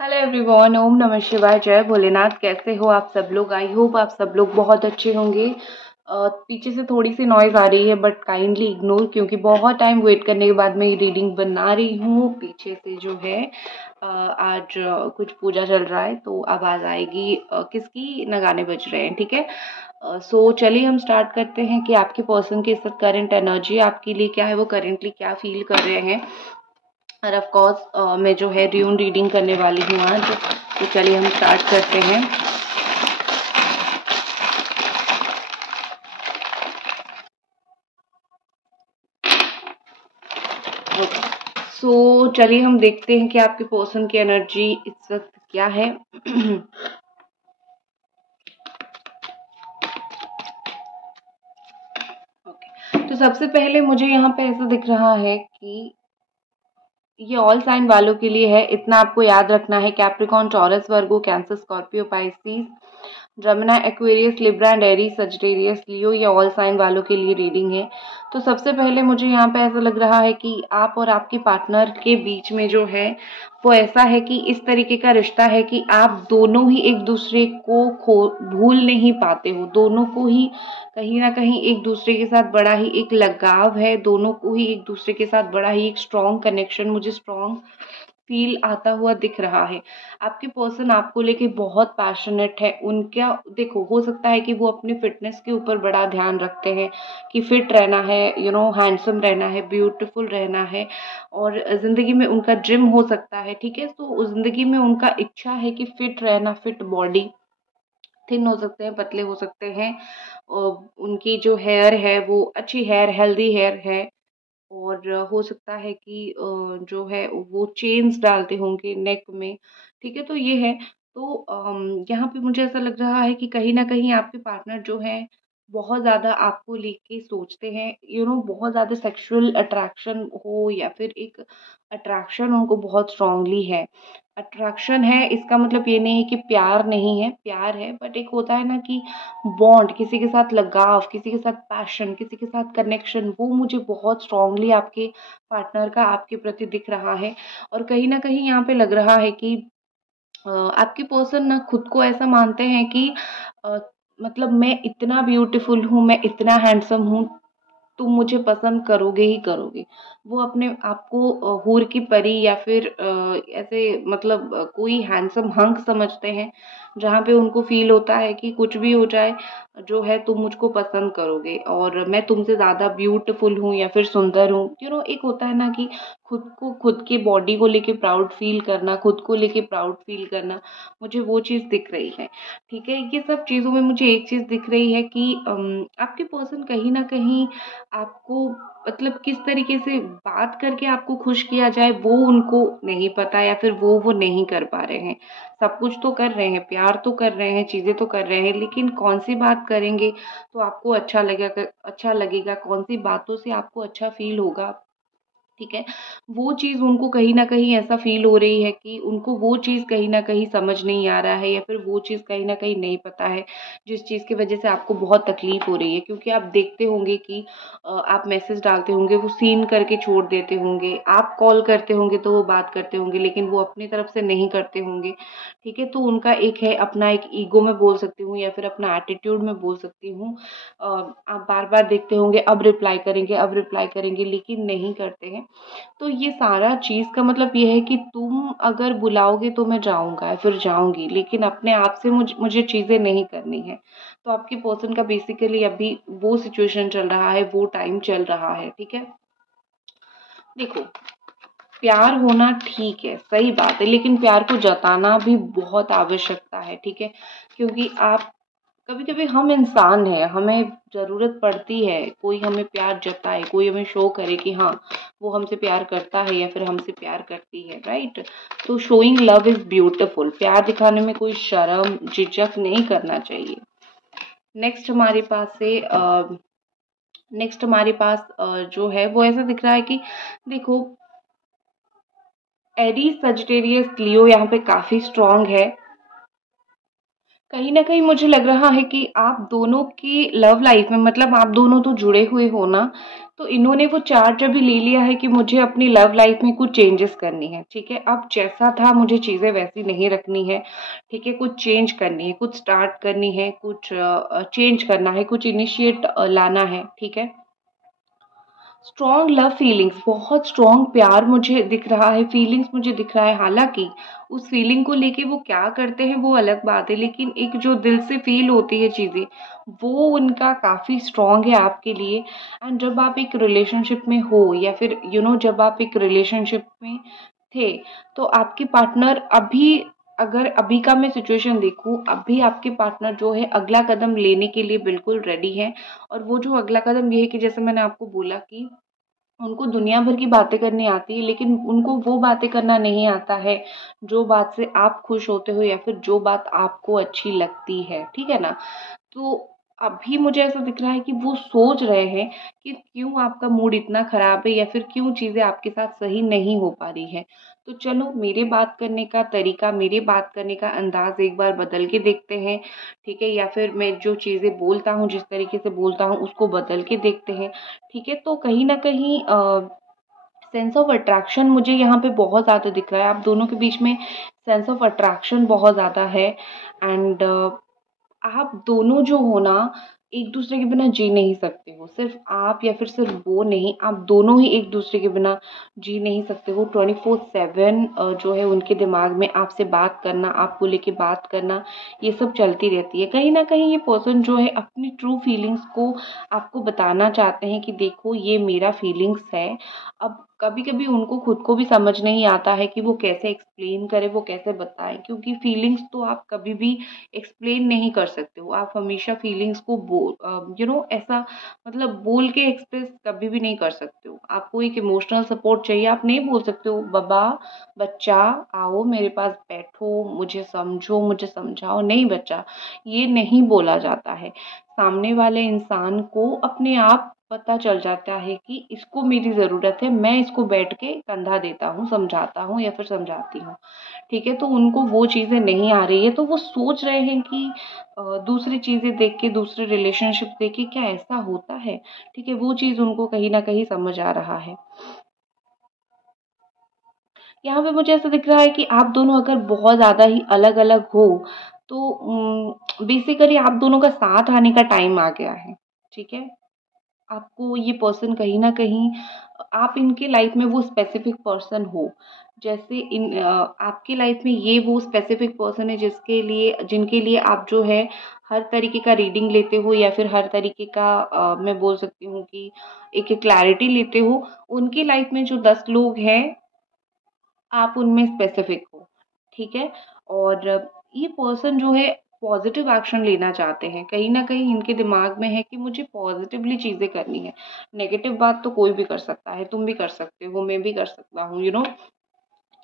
Hello everyone, ओम नमः शिवाय, जय भोलेनाथ। कैसे हो आप सब लोग? आई होप आप सब लोग बहुत अच्छे होंगे। पीछे से थोड़ी सी नॉइज आ रही है बट काइंडली इग्नोर, क्योंकि बहुत टाइम वेट करने के बाद मैं ये रीडिंग बना रही हूँ। पीछे से जो है आज कुछ पूजा चल रहा है तो आवाज़ आएगी। किसकी नगाने बज रहे हैं, ठीक है। सो चलिए हम स्टार्ट करते हैं कि आपके पर्सन की इस वक्त करंट एनर्जी आपके लिए क्या है, वो करेंटली क्या फील कर रहे हैं। और ऑफ कोर्स मैं जो है ड्यून रीडिंग करने वाली हूँ आज। तो चलिए हम स्टार्ट करते हैं। ओके, सो चलिए हम देखते हैं कि आपके पर्सन की एनर्जी इस वक्त क्या है। ओके, तो सबसे पहले मुझे यहाँ पे ऐसा दिख रहा है कि ये ऑल साइन वालों के लिए है। इतना आपको याद रखना है, Capricorn, Taurus, Virgo, Cancer, Scorpio, Pisces, Gemini, Aquarius, Libra and Aries, Sagittarius, Leo, ये ऑल साइन वालों के लिए रीडिंग है। तो सबसे पहले मुझे यहाँ पे ऐसा लग रहा है कि आप और आपके पार्टनर के बीच में जो है वो ऐसा है कि इस तरीके का रिश्ता है कि आप दोनों ही एक दूसरे को भूल नहीं पाते हो। दोनों को ही कहीं ना कहीं एक दूसरे के साथ बड़ा ही एक लगाव है। दोनों को ही एक दूसरे के साथ बड़ा ही एक स्ट्रॉन्ग कनेक्शन, मुझे स्ट्रॉन्ग फील आता हुआ दिख रहा है। आपके पर्सन आपको लेके बहुत पैशनेट है। उनका देखो, हो सकता है कि वो अपनी फिटनेस के ऊपर बड़ा ध्यान रखते हैं कि फिट रहना है, हैंडसम रहना है, ब्यूटीफुल रहना है। और जिंदगी में उनका जिम हो सकता है, ठीक है। तो जिंदगी में उनका इच्छा है कि फिट रहना, फिट बॉडी, थिन हो सकते हैं, पतले हो सकते हैं। और उनकी जो हेयर है वो अच्छी हेयर, हेल्दी हेयर है। और हो सकता है कि जो है वो चेन्स डालते होंगे नेक में, ठीक है। तो ये है। तो यहाँ पे मुझे ऐसा लग रहा है कि कहीं न कहीं आपके पार्टनर जो हैं बहुत ज़्यादा आपको लेके सोचते हैं। बहुत ज़्यादा सेक्सुअल अट्रैक्शन हो या फिर एक अट्रैक्शन उनको बहुत स्ट्रांगली है। अट्रैक्शन है इसका मतलब ये नहीं है कि प्यार नहीं है, प्यार है, बट एक होता है ना कि बॉन्ड, किसी के साथ लगाव, किसी के साथ पैशन, किसी के साथ कनेक्शन, वो मुझे बहुत स्ट्रांगली आपके पार्टनर का आपके प्रति दिख रहा है। और कहीं न कहीं यहाँ पे लग रहा है कि आपके पर्सन ना खुद को ऐसा मानते हैं कि अ, मतलब मैं इतना ब्यूटीफुल हूँ, मैं इतना हैंडसम हूँ, तुम मुझे पसंद करोगे ही करोगे। वो अपने आप को हूर की परी या फिर ऐसे मतलब कोई हैंडसम हंक समझते हैं, जहाँ पे उनको फ़ील होता है कि कुछ भी हो जाए जो है तुम मुझको पसंद करोगे और मैं तुमसे ज़्यादा ब्यूटीफुल हूँ या फिर सुंदर हूँ। एक होता है ना कि खुद को, खुद की बॉडी को लेके प्राउड फ़ील करना, खुद को लेके प्राउड फ़ील करना, मुझे वो चीज़ दिख रही है, ठीक है। ये सब चीज़ों में मुझे एक चीज़ दिख रही है कि आपके पर्सन कहीं न कहीं आपको मतलब किस तरीके से बात करके आपको खुश किया जाए वो उनको नहीं पता, या फिर वो नहीं कर पा रहे हैं। सब कुछ तो कर रहे हैं, प्यार तो कर रहे हैं, चीज़ें तो कर रहे हैं, लेकिन कौन-सी बात करेंगे तो आपको अच्छा लगेगा, कौन-सी बातों से आपको अच्छा फ़ील होगा, ठीक है। वो चीज़ उनको कहीं न कहीं ऐसा फ़ील हो रही है कि उनको वो चीज़ कहीं न कहीं समझ नहीं आ रहा है, या फिर वो चीज़ कहीं न कहीं नहीं पता है, जिस चीज़ की वज़ह से आपको बहुत तकलीफ़ हो रही है। क्योंकि आप देखते होंगे कि आप मैसेज डालते होंगे, वो सीन करके छोड़ देते होंगे, आप कॉल करते होंगे तो वो बात करते होंगे, लेकिन वो अपनी तरफ से नहीं करते होंगे, ठीक है। तो उनका एक है अपना एक ईगो मैं बोल सकती हूँ या फिर अपना एटीट्यूड मैं बोल सकती हूँ। आप बार-बार देखते होंगे अब रिप्लाई करेंगे, लेकिन नहीं करते हैं। तो ये सारा चीज़ का मतलब ये है कि तुम अगर बुलाओगे तो मैं जाऊँगा या फिर जाऊँगी, लेकिन अपने आप से मुझे चीज़ें नहीं करनी है। तो आपके पर्सन का बेसिकली अभी वो सिचुएशन चल रहा है, वो टाइम चल रहा है, ठीक है। देखो, प्यार होना ठीक है, सही बात है, लेकिन प्यार को जताना भी बहुत आवश्यकता है, ठीक है। क्योंकि आप कभी-कभी हम इंसान हैं, हमें ज़रूरत पड़ती है, कोई हमें प्यार जताए, कोई हमें शो करे कि हाँ, वो हमसे प्यार करता है या फिर हमसे प्यार करती है, राइट? तो शोइंग लव इज़ ब्यूटीफुल, प्यार दिखाने में कोई शर्म, झिझक नहीं करना चाहिए। नेक्स्ट हमारे पास है जो है वो ऐसा दिख रहा है कि देखो, एरीज, सजिटेरियस, लियो यहाँ पे काफ़ी स्ट्रॉन्ग है। कहीं न कहीं मुझे लग रहा है कि आप दोनों की लव लाइफ में, मतलब आप दोनों तो जुड़े हुए हो ना, तो इन्होंने वो चार्ज अभी ले लिया है कि मुझे अपनी लव लाइफ में कुछ चेंजेस करनी है, ठीक है। अब जैसा था मुझे चीज़ें वैसी नहीं रखनी है, ठीक है। कुछ चेंज करनी है, कुछ स्टार्ट करनी है, कुछ चेंज करना है, कुछ इनिशिएट लाना है, ठीक है। स्ट्रॉन्ग लव फीलिंग्स, बहुत स्ट्रॉन्ग प्यार मुझे दिख रहा है, फीलिंग्स मुझे दिख रहा है। हालांकि उस फीलिंग को लेके वो क्या करते हैं वो अलग बात है, लेकिन एक जो दिल से फील होती है चीज़ें, वो उनका काफ़ी स्ट्रॉन्ग है आपके लिए। एंड जब आप एक रिलेशनशिप में हो, या फिर जब आप एक रिलेशनशिप में थे, तो आपके पार्टनर अभी, अगर अभी का मैं सिचुएशन देखूं, अभी आपके पार्टनर जो है अगला कदम लेने के लिए बिल्कुल रेडी है। और वो जो अगला कदम ये है कि जैसे मैंने आपको बोला कि उनको दुनिया भर की बातें करनी आती है, लेकिन उनको वो बातें करना नहीं आता है जो बात से आप खुश होते हो, या फिर जो बात आपको अच्छी लगती है, ठीक है ना। तो अभी मुझे ऐसा दिख रहा है कि वो सोच रहे हैं कि क्यों आपका मूड इतना खराब है, या फिर क्यों चीज़ें आपके साथ सही नहीं हो पा रही है। तो चलो, मेरे बात करने का तरीका, मेरे बात करने का अंदाज एक बार बदल के देखते हैं, ठीक है। या फिर मैं जो चीज़ें बोलता हूँ, जिस तरीके से बोलता हूँ, उसको बदल के देखते हैं, ठीक है। तो कहीं ना कहीं सेंस ऑफ अट्रैक्शन मुझे यहाँ पे बहुत ज़्यादा दिख रहा है, आप दोनों के बीच में सेंस ऑफ अट्रैक्शन बहुत ज़्यादा है। एंड आप दोनों जो हो ना, एक दूसरे के बिना जी नहीं सकते हो। सिर्फ आप या फिर सिर्फ वो नहीं, आप दोनों ही एक दूसरे के बिना जी नहीं सकते हो। 24/7 जो है उनके दिमाग में आपसे बात करना, आपको लेके बात करना, ये सब चलती रहती है। कहीं ना कहीं ये पर्सन जो है अपनी ट्रू फीलिंग्स को आपको बताना चाहते हैं कि देखो, ये मेरा फीलिंग्स है। अब कभी कभी उनको खुद को भी समझ नहीं आता है कि वो कैसे एक्सप्लेन करे, वो कैसे बताए, क्योंकि फीलिंग्स तो आप कभी भी एक्सप्लेन नहीं कर सकते हो। आप हमेशा फीलिंग्स को ऐसा मतलब बोल के एक्सप्रेस कभी भी नहीं कर सकते हो। आपको एक इमोशनल सपोर्ट चाहिए, आप नहीं बोल सकते हो बाबा, बच्चा आओ मेरे पास बैठो, मुझे समझो, मुझे समझाओ। नहीं बच्चा, ये नहीं बोला जाता है। सामने वाले इंसान को अपने आप पता चल जाता है कि इसको मेरी ज़रूरत है, मैं इसको बैठ के कंधा देता हूँ, समझाता हूँ या फिर समझाती हूँ, ठीक है। तो उनको वो चीज़ें नहीं आ रही है, तो वो सोच रहे हैं कि दूसरी चीज़ें देख के, दूसरे रिलेशनशिप देख के क्या ऐसा होता है, ठीक है। वो चीज़ उनको कहीं ना कहीं समझ आ रहा है। यहाँ पे मुझे ऐसा दिख रहा है कि आप दोनों अगर बहुत ज़्यादा ही अलग अलग हो, तो बेसिकली आप दोनों का साथ आने का टाइम आ गया है, ठीक है। आपको ये पर्सन कहीं न कहीं, आप इनके लाइफ में वो स्पेसिफिक पर्सन हो। जैसे आपकी लाइफ में ये वो स्पेसिफिक पर्सन है जिनके लिए आप जो है हर तरीके का रीडिंग लेते हो, या फिर हर तरीके का मैं बोल सकती हूँ कि एक क्लैरिटी लेते हो। उनकी लाइफ में जो 10 लोग हैं, आप उनमें स्पेसिफिक हो, ठीक है। और ये पर्सन जो है पॉजिटिव एक्शन लेना चाहते हैं। कहीं न कहीं इनके दिमाग में है कि मुझे पॉजिटिवली चीज़ें करनी है। नेगेटिव बात तो कोई भी कर सकता है, तुम भी कर सकते हो, मैं भी कर सकता हूँ,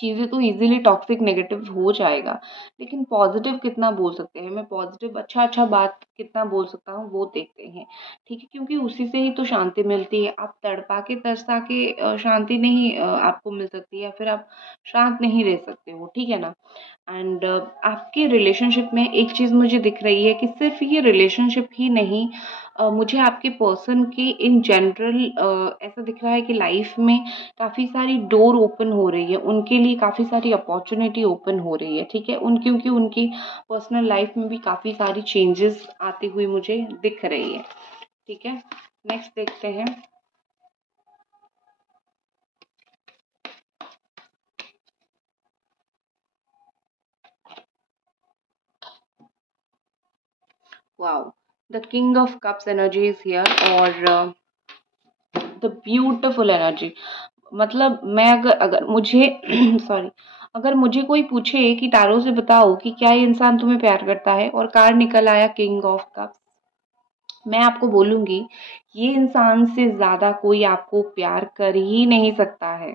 चीज़ें तो इजीली टॉक्सिक नेगेटिव हो जाएगा, लेकिन पॉजिटिव कितना बोल सकते हैं, मैं पॉजिटिव अच्छा अच्छा बात कितना बोल सकता हूँ वो देखते हैं, ठीक है। क्योंकि उसी से ही तो शांति मिलती है। आप तड़पा के तरसा के शांति नहीं आपको मिल सकती है, या फिर आप शांत नहीं रह सकते हो, ठीक है ना। एंड आपके रिलेशनशिप में एक चीज़ मुझे दिख रही है कि सिर्फ ये रिलेशनशिप ही नहीं, मुझे आपके पर्सन की इन जनरल ऐसा दिख रहा है कि लाइफ में काफ़ी सारी डोर ओपन हो रही है, उनके लिए काफ़ी सारी अपॉर्चुनिटी ओपन हो रही है, ठीक है। क्योंकि उनकी पर्सनल लाइफ में भी काफ़ी सारी चेंजेस आती हुई मुझे दिख रही है, ठीक है। नेक्स्ट देखते हैं। Wow, the king of cups energy is here, और द ब्यूटिफुल एनर्जी। मतलब मैं अगर अगर मुझे सॉरी, अगर मुझे कोई पूछे कि तारों से बताओ कि क्या ये इंसान तुम्हें प्यार करता है, और कार्ड निकल आया किंग ऑफ कप्स, मैं आपको बोलूंगी ये इंसान से ज्यादा कोई आपको प्यार कर ही नहीं सकता है,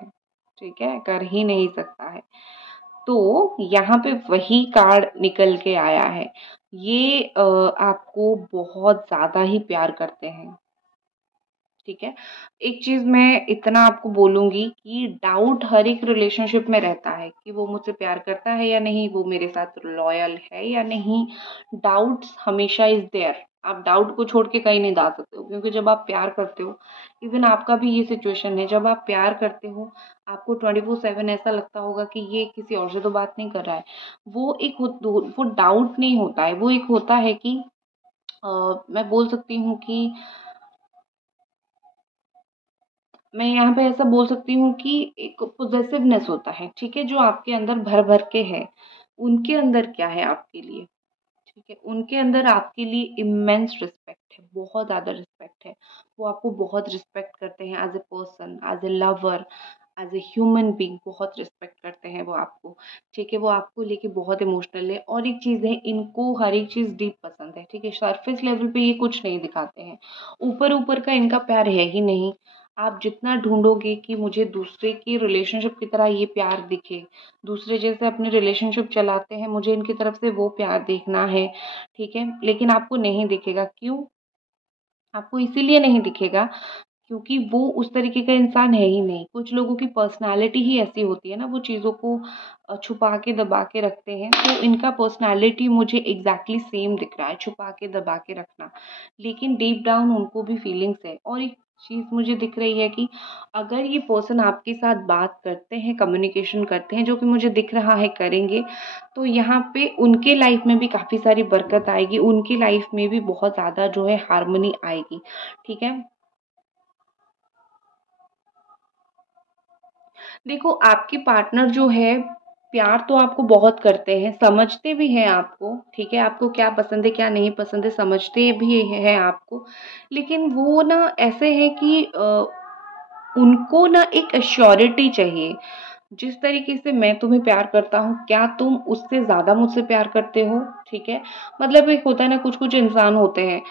ठीक है, कर ही नहीं सकता है। तो यहाँ पे वही कार्ड निकल के आया है। ये आपको बहुत ज्यादा ही प्यार करते हैं, ठीक है। एक चीज मैं इतना आपको बोलूंगी कि डाउट हर एक रिलेशनशिप में रहता है कि वो मुझसे प्यार करता है या नहीं, वो मेरे साथ लॉयल है या नहीं। डाउट्स हमेशा इज देयर, आप डाउट को छोड़ के कहीं नहीं जा सकते हो, क्योंकि जब आप प्यार करते हो, इवन आपका भी ये सिचुएशन है, जब आप प्यार करते हो आपको 24/7 ऐसा लगता होगा कि ये किसी और से तो बात नहीं कर रहा है। वो डाउट नहीं होता है, वो एक होता है कि मैं बोल सकती हूँ कि मैं यहाँ पे ऐसा बोल सकती हूँ कि एक पॉसेसिवनेस होता है, ठीक है, जो आपके अंदर भर भर के है। उनके अंदर क्या है आपके लिए, ठीक है, उनके अंदर आपके लिए इमेंस रिस्पेक्ट है, बहुत ज़्यादा रिस्पेक्ट है। वो आपको बहुत रिस्पेक्ट करते हैं as a person, as a lover, as a human being, बहुत रिस्पेक्ट करते हैं वो आपको, ठीक है। वो आपको लेके बहुत इमोशनल है। और एक चीज़ है, इनको हर एक चीज़ डीप पसंद है, ठीक है। सरफेस लेवल पे ये कुछ नहीं दिखाते हैं, ऊपर ऊपर का इनका प्यार है ही नहीं। आप जितना ढूंढोगे कि मुझे दूसरे की रिलेशनशिप की तरह ये प्यार दिखे, दूसरे जैसे अपने रिलेशनशिप चलाते हैं, मुझे इनकी तरफ से वो प्यार देखना है, ठीक है, लेकिन आपको नहीं दिखेगा। क्यों? आपको इसीलिए नहीं दिखेगा क्योंकि वो उस तरीके का इंसान है ही नहीं। कुछ लोगों की पर्सनैलिटी ही ऐसी होती है ना, वो चीज़ों को छुपा के दबा के रखते हैं। तो इनका पर्सनैलिटी मुझे एग्जैक्टली सेम दिख रहा है, छुपा के दबा के रखना, लेकिन डीप डाउन उनको भी फीलिंग्स है। और एक चीज़ मुझे दिख रही है कि अगर ये पर्सन आपके साथ बात करते हैं, कम्युनिकेशन करते हैं, जो कि मुझे दिख रहा है करेंगे, तो यहाँ पे उनके लाइफ में भी काफ़ी सारी बरकत आएगी, उनकी लाइफ में भी बहुत ज़्यादा जो है हार्मनी आएगी, ठीक है। देखो, आपके पार्टनर जो है प्यार तो आपको बहुत करते हैं, समझते भी हैं आपको, ठीक है, आपको क्या पसंद है क्या नहीं पसंद है समझते भी हैं आपको, लेकिन वो ना ऐसे है कि उनको ना एक एश्योरिटी चाहिए। जिस तरीके से मैं तुम्हें प्यार करता हूँ, क्या तुम उससे ज़्यादा मुझसे प्यार करते हो, ठीक है। मतलब एक होता है ना, कुछ कुछ इंसान होते हैं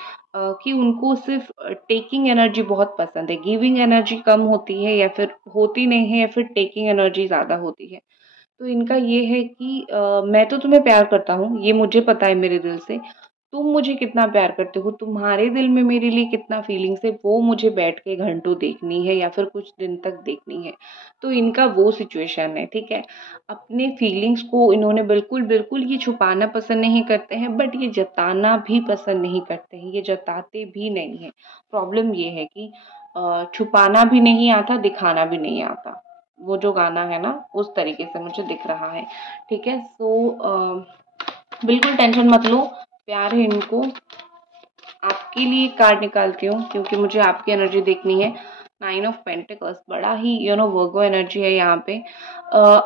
कि उनको सिर्फ टेकिंग एनर्जी बहुत पसंद है, गिविंग एनर्जी कम होती है, या फिर होती नहीं है, या फिर टेकिंग एनर्जी ज़्यादा होती है। तो इनका ये है कि मैं तो तुम्हें प्यार करता हूँ, ये मुझे पता है मेरे दिल से, तुम मुझे कितना प्यार करते हो, तुम्हारे दिल में मेरे लिए कितना फीलिंग्स है, वो मुझे बैठ के घंटों देखनी है या फिर कुछ दिन तक देखनी है। तो इनका वो सिचुएशन है, ठीक है। अपने फीलिंग्स को इन्होंने बिल्कुल बिल्कुल ये छुपाना पसंद नहीं करते हैं, बट ये जताना भी पसंद नहीं करते हैं, ये जताते भी नहीं है। प्रॉब्लम ये है कि छुपाना भी नहीं आता, दिखाना भी नहीं आता। वो जो गाना है ना, उस तरीके से मुझे दिख रहा है, ठीक है। बिल्कुल टेंशन मत लो, प्यार है इनको। आपके लिए कार्ड निकालती हूँ क्योंकि मुझे आपकी एनर्जी देखनी है। 9 ऑफ पेंटिकल्स, बड़ा ही वर्गो एनर्जी है यहाँ पे।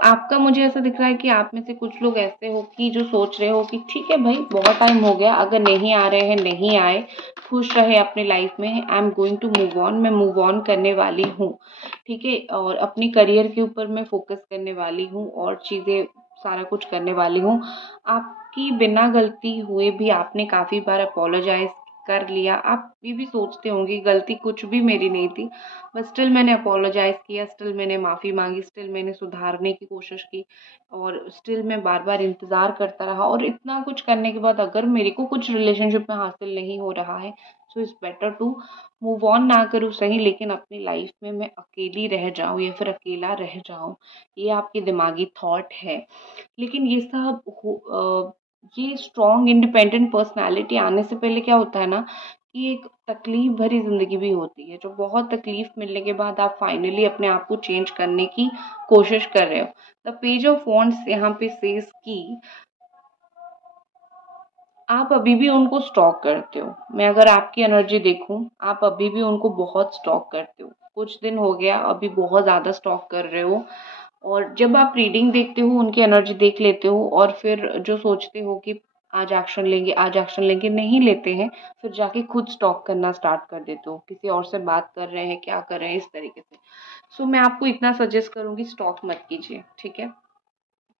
आपका मुझे ऐसा दिख रहा है कि आप में से कुछ लोग ऐसे हो कि जो सोच रहे हो कि ठीक है भाई, बहुत टाइम हो गया, अगर नहीं आ रहे हैं नहीं आए, खुश रहे अपनी लाइफ में। I am going to move on, मैं मूव ऑन करने वाली हूँ, ठीक है। और अपनी करियर के ऊपर मैं फोकस करने वाली हूँ और चीज़ें सारा कुछ करने वाली हूँ। आपकी बिना गलती हुए भी आपने काफ़ी बार अपोलोजाइज कर लिया। आप ये भी सोचते होंगे गलती कुछ भी मेरी नहीं थी, बट स्टिल मैंने अपोलोजाइज किया, स्टिल मैंने माफ़ी मांगी, स्टिल मैंने सुधारने की कोशिश की, और स्टिल मैं बार बार इंतज़ार करता रहा। और इतना कुछ करने के बाद अगर मेरे को कुछ रिलेशनशिप में हासिल नहीं हो रहा है, so it's better to move on ना करूँ सही, लेकिन अपनी लाइफ में मैं अकेली रह जाऊँ या फिर अकेला रह जाऊँ। ये आपकी दिमागी थॉट है। लेकिन ये स्ट्रॉन्ग इंडिपेंडेंट पर्सनालिटी आने से पहले क्या होता है ना, कि एक तकलीफ भरी जिंदगी भी होती है, जो बहुत तकलीफ मिलने के बाद आप फाइनली अपने आप को चेंज करने की कोशिश कर रहे हो। द पेज ऑफ वॉन्ड्स यहाँ पे सेज कि आप अभी भी उनको स्टॉक करते हो। मैं अगर आपकी एनर्जी देखूं, आप अभी भी उनको बहुत स्टॉक करते हो, कुछ दिन हो गया अभी बहुत ज़्यादा स्टॉक कर रहे हो। और जब आप रीडिंग देखते हो, उनकी एनर्जी देख लेते हो, और फिर जो सोचते हो कि आज एक्शन लेंगे, आज एक्शन लेंगे, नहीं लेते हैं, फिर जाके खुद स्टॉक करना स्टार्ट कर देते हो, किसी और से बात कर रहे हैं, क्या कर रहे हैं, इस तरीके से। सो मैं आपको इतना सजेस्ट करूंगी, स्टॉक मत कीजिए, ठीक है।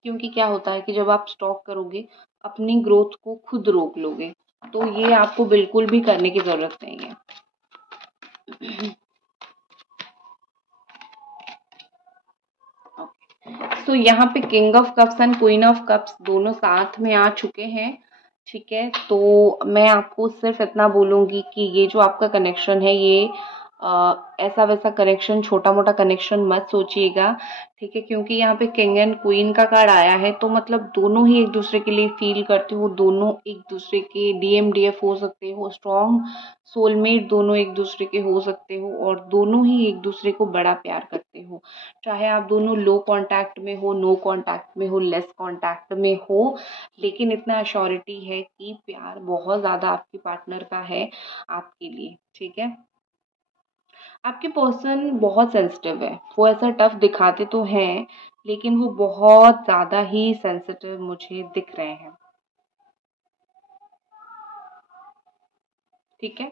क्योंकि क्या होता है कि जब आप स्टॉक करोगे, अपनी ग्रोथ को खुद रोक लोगे, तो ये आपको बिल्कुल भी करने की ज़रूरत नहीं है। तो यहाँ पे king of cups and queen of cups दोनों साथ में आ चुके हैं, ठीक है। तो मैं आपको सिर्फ इतना बोलूँगी कि ये जो आपका कनेक्शन है, ये ऐसा वैसा कनेक्शन, छोटा मोटा कनेक्शन मत सोचिएगा, ठीक है, क्योंकि यहाँ पे किंग एंड क्वीन का कार्ड आया है, तो मतलब दोनों ही एक दूसरे के लिए फील करते हो, दोनों एक दूसरे के डीएमडीएफ हो सकते हो, स्ट्रॉन्ग सोलमेट दोनों एक दूसरे के हो सकते हो, और दोनों ही एक दूसरे को बड़ा प्यार करते हो, चाहे आप दोनों लो कांटेक्ट में हो, नो कांटेक्ट में हो, लेस कांटेक्ट में हो, लेकिन इतना अश्योरिटी है कि प्यार बहुत ज़्यादा आपके पार्टनर का है आपके लिए, ठीक है। आपके पर्सन बहुत सेंसिटिव है, वो ऐसा टफ दिखाते तो हैं, लेकिन वो बहुत ज़्यादा ही सेंसिटिव मुझे दिख रहे हैं, ठीक है।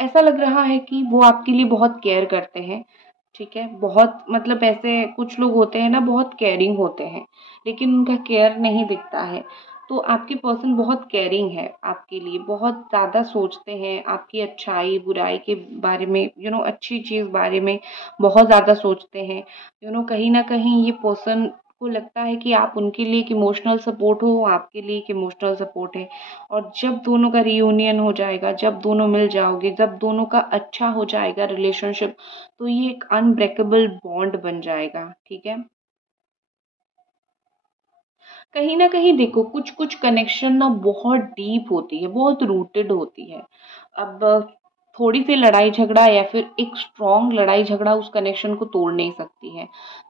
ऐसा लग रहा है कि वो आपके लिए बहुत केयर करते हैं, ठीक है, बहुत मतलब ऐसे कुछ लोग होते हैं ना, बहुत केयरिंग होते हैं, लेकिन उनका केयर नहीं दिखता है। तो आपके पर्सन बहुत केयरिंग है आपके लिए, बहुत ज़्यादा सोचते हैं आपकी अच्छाई बुराई के बारे में, अच्छी चीज़ बारे में बहुत ज़्यादा सोचते हैं। कहीं ना कहीं ये पर्सन को लगता है कि आप उनके लिए एक इमोशनल सपोर्ट हो, वो आपके लिए एक इमोशनल सपोर्ट है। और जब दोनों का रियूनियन हो जाएगा, जब दोनों मिल जाओगे, जब दोनों का अच्छा हो जाएगा रिलेशनशिप, तो ये एक अनब्रेकेबल बॉन्ड बन जाएगा, ठीक है। कहीं न कहीं देखो, कुछ-कुछ कनेक्शन ना बहुत डीप होती है, बहुत रूटेड होती है। अब थोड़ी-सी लड़ाई-झगड़ा या फिर एक स्ट्रॉन्ग लड़ाई-झगड़ा उस कनेक्शन को तोड़ नहीं सकती है।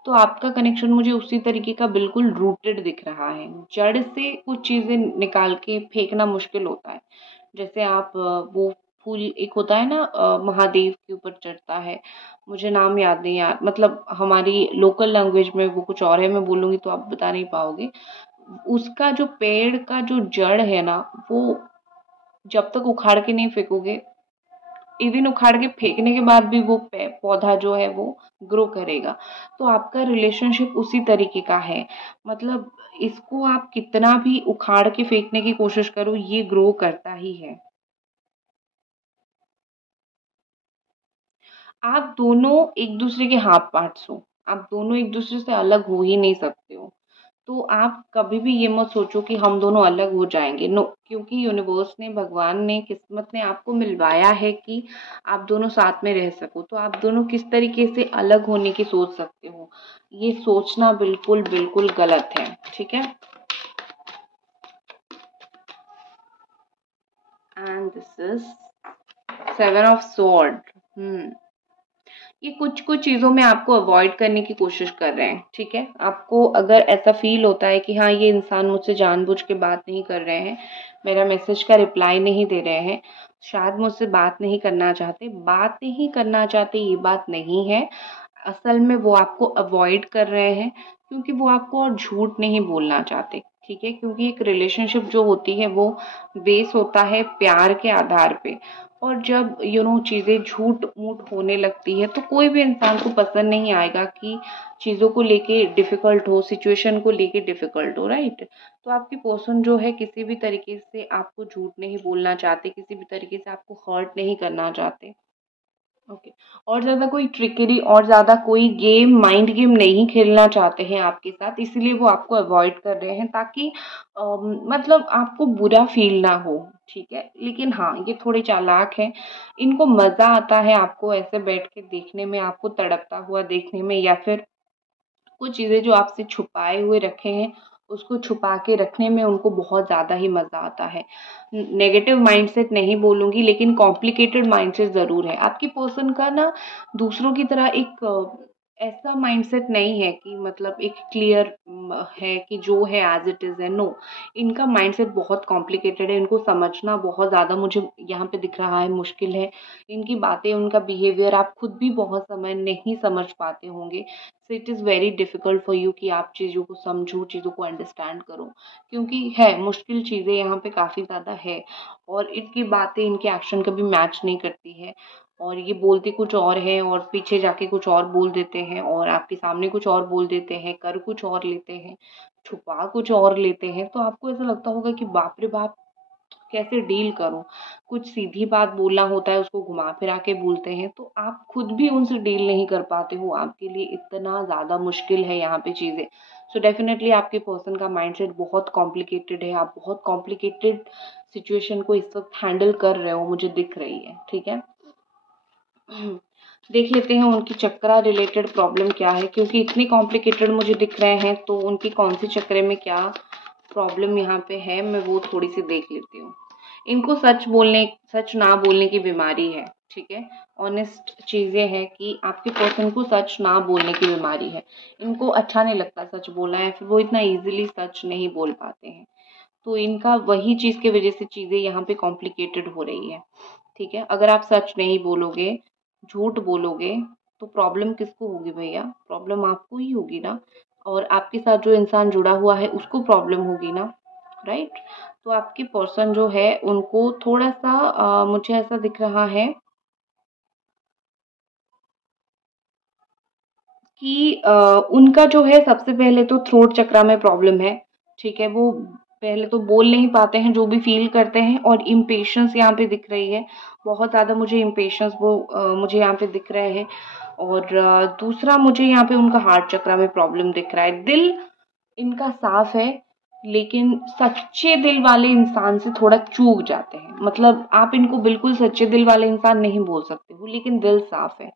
तो आपका कनेक्शन मुझे उसी तरीके का बिल्कुल रूटेड दिख रहा है। जड़ से कुछ चीज़ें निकाल के फेंकना मुश्किल होता है। जैसे आप वो फूल एक होता है ना, महादेव के ऊपर चढ़ता है, मुझे नाम याद नहीं यार, मतलब हमारी लोकल लैंग्वेज में वो कुछ और है, मैं बोलूँगी तो आप बता नहीं पाओगे। उसका जो पेड़ का जो जड़ है ना, वो जब तक उखाड़ के नहीं फेंकोगे, इवन उखाड़ के फेंकने के बाद भी वो पौधा जो है वो ग्रो करेगा। तो आपका रिलेशनशिप उसी तरीके का है, मतलब इसको आप कितना भी उखाड़ के फेंकने की कोशिश करो, ये ग्रो करता ही है। आप दोनों एक दूसरे के हाथ पार्ट्स हो, आप दोनों एक दूसरे से अलग हो ही नहीं सकते हो। तो आप कभी भी ये मत सोचो कि हम दोनों अलग हो जाएंगे, नो, क्योंकि यूनिवर्स ने, भगवान ने, किस्मत ने आपको मिलवाया है कि आप दोनों साथ में रह सको। तो आप दोनों किस तरीके से अलग होने की सोच सकते हो, ये सोचना बिल्कुल बिल्कुल गलत है, ठीक है। And this is 7 of sword. ये कुछ कुछ चीज़ों में आपको अवॉइड करने की कोशिश कर रहे हैं, ठीक है। आपको अगर ऐसा फील होता है कि हाँ, ये इंसान मुझसे जानबूझ के बात नहीं कर रहे हैं, मेरा मैसेज का रिप्लाई नहीं दे रहे हैं, शायद मुझसे बात नहीं करना चाहते, बात नहीं करना चाहते ये बात नहीं है, असल में वो आपको अवॉइड कर रहे हैं, क्योंकि वो आपको और झूठ नहीं बोलना चाहते, ठीक है। क्योंकि एक रिलेशनशिप जो होती है वो बेस होता है प्यार के आधार पे, और जब चीज़ें झूठ-मूठ होने लगती है, तो कोई भी इंसान को पसंद नहीं आएगा कि चीज़ों को लेके डिफ़िकल्ट हो, सिचुएशन को लेके डिफ़िकल्ट हो, राइट? तो आपकी पर्सन जो है किसी भी तरीके से आपको झूठ नहीं बोलना चाहते, किसी भी तरीके से आपको हर्ट नहीं करना चाहते। ओके। और ज़्यादा कोई ट्रिकरी और ज़्यादा कोई गेम, माइंड गेम नहीं खेलना चाहते हैं आपके साथ, इसलिए वो आपको अवॉइड कर रहे हैं, ताकि मतलब आपको बुरा फ़ील ना हो, ठीक है। लेकिन हाँ, ये थोड़े चालाक हैं, इनको मज़ा आता है आपको ऐसे बैठ के देखने में, आपको तड़पता हुआ देखने में, या फिर कुछ चीज़ें जो आपसे छुपाए हुए रखे हैं, उसको छुपा के रखने में उनको बहुत ज़्यादा ही मज़ा आता है। नेगेटिव माइंडसेट नहीं बोलूँगी, लेकिन कॉम्प्लिकेटेड माइंडसेट ज़रूर है। आपकी पर्सन का ना दूसरों की तरह एक ऐसा माइंडसेट नहीं है कि मतलब एक क्लियर है कि जो है एज़ इट इज़ है, नो। इनका माइंडसेट बहुत कॉम्प्लिकेटेड है, इनको समझना बहुत ज़्यादा मुझे यहाँ पे दिख रहा है मुश्किल है। इनकी बातें, उनका बिहेवियर आप खुद भी बहुत समय नहीं समझ पाते होंगे। So it is very difficult for you कि आप चीज़ों को समझो, चीज़ों को अंडरस्टैंड करो, क्योंकि है मुश्किल चीज़ें यहाँ पे काफ़ी ज़्यादा है, और इनकी बातें, इनके एक्शन कभी मैच नहीं करती है, और ये बोलते कुछ और हैं और पीछे जाके कुछ और बोल देते हैं, और आपके सामने कुछ और बोल देते हैं, कर कुछ और लेते हैं, छुपा कुछ और लेते हैं। तो आपको ऐसा लगता होगा कि बाप रे बाप! कैसे डील करूँ? कुछ सीधी बात बोलना होता है, उसको घुमा-फिरा के बोलते हैं, तो आप खुद भी उनसे डील नहीं कर पाते हो, आपके लिए इतना ज़्यादा मुश्किल है यहाँ पे चीज़ें। सो डेफ़िनेटली आपके पर्सन का माइंडसेट बहुत कॉम्प्लिकेटेड है, आप बहुत कॉम्प्लिकेटेड सिचुएशन को इस वक़्त हैंडल कर रहे हो, मुझे दिख रही है, ठीक है? देख लेते हैं उनकी चक्रा रिलेटेड प्रॉब्लम क्या है, क्योंकि इतने कॉम्प्लिकेटेड मुझे दिख रहे हैं, तो उनकी कौन सी चक्रे में क्या प्रॉब्लम यहाँ पे है मैं वो थोड़ी सी देख लेती हूँ। इनको सच ना बोलने की बीमारी है, ठीक है। ऑनेस्ट चीजें हैं कि आपके पर्सन को सच ना बोलने की बीमारी है। इनको अच्छा नहीं लगता सच बोलना, या फिर वो इतना इजीली सच नहीं बोल पाते हैं। तो इनका वही चीज की वजह से चीजें यहाँ पे कॉम्प्लिकेटेड हो रही है, ठीक है। अगर आप सच नहीं बोलोगे, झूठ बोलोगे, तो प्रॉब्लम किसको होगी भैया? प्रॉब्लम आपको ही होगी ना, और आपके साथ जो इंसान जुड़ा हुआ है उसको प्रॉब्लम होगी ना, राइट। तो आपके पर्सन जो है उनको थोड़ा सा मुझे ऐसा दिख रहा है कि उनका जो है सबसे पहले तो थ्रोट चक्रा में प्रॉब्लम है, ठीक है। वो पहले तो बोल नहीं पाते हैं जो भी फील करते हैं, और इम्पेशंस यहाँ पे दिख रही है, बहुत ज़्यादा मुझे इम्पेशंस वो मुझे यहाँ पे दिख रहे हैं। और दूसरा मुझे यहाँ पे उनका हार्ट चक्रा में प्रॉब्लम दिख रहा है। दिल इनका साफ है, लेकिन सच्चे दिल वाले इंसान से थोड़ा चूक जाते हैं। मतलब आप इनको बिल्कुल सच्चे दिल वाले इंसान नहीं बोल सकते हो, लेकिन दिल साफ है।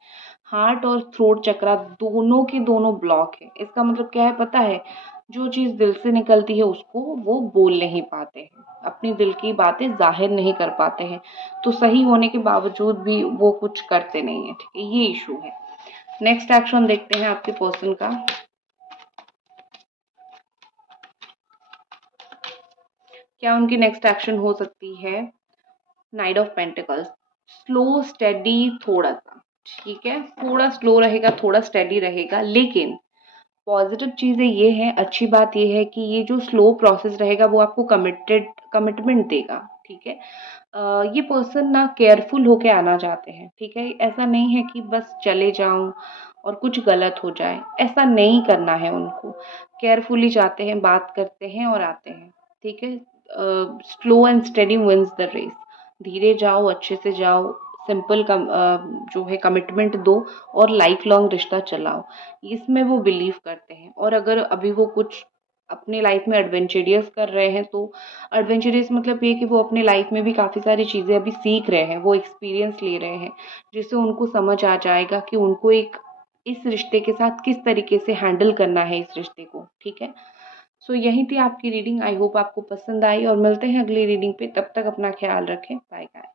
हार्ट और थ्रोट चक्रा दोनों के दोनों ब्लॉक है। इसका मतलब क्या है पता है? जो चीज दिल से निकलती है उसको वो बोल नहीं पाते हैं, अपने दिल की बातें जाहिर नहीं कर पाते हैं, तो सही होने के बावजूद भी वो कुछ करते नहीं है, ठीक है। ये इशू है। नेक्स्ट एक्शन देखते हैं आपके पर्सन का। क्या उनकी नेक्स्ट एक्शन हो सकती है? Night of pentacles. Slow steady थोड़ा सा, ठीक है, थोड़ा स्लो रहेगा, थोड़ा स्टेडी रहेगा, लेकिन पॉजिटिव चीजें ये है, अच्छी बात ये है कि ये जो स्लो प्रोसेस रहेगा वो आपको कमिटमेंट देगा, ठीक है। ये पर्सन ना केयरफुल होके आना चाहते हैं, ठीक है। ऐसा नहीं है कि बस चले जाऊं और कुछ गलत हो जाए, ऐसा नहीं करना है उनको। केयरफुली जाते हैं, बात करते हैं और आते हैं, ठीक है। Slow and steady wins the race. धीरे जाओ, अच्छे से जाओ, सिंपल जो है कमिटमेंट दो, और लाइफ लॉन्ग रिश्ता चलाओ, इसमें वो बिलीव करते हैं। और अगर अभी वो कुछ अपने लाइफ में एडवेंचरियस कर रहे हैं, तो एडवेंचरियस मतलब ये कि वो अपने लाइफ में भी काफ़ी सारी चीज़ें अभी सीख रहे हैं, वो एक्सपीरियंस ले रहे हैं, जिससे उनको समझ आ जाएगा कि उनको एक इस रिश्ते के साथ किस तरीके से हैंडल करना है इस रिश्ते को, ठीक है। सो यही थी आपकी रीडिंग। आई होप आपको पसंद आई, और मिलते हैं अगली रीडिंग पे। तब तक अपना ख्याल रखें। Bye bye.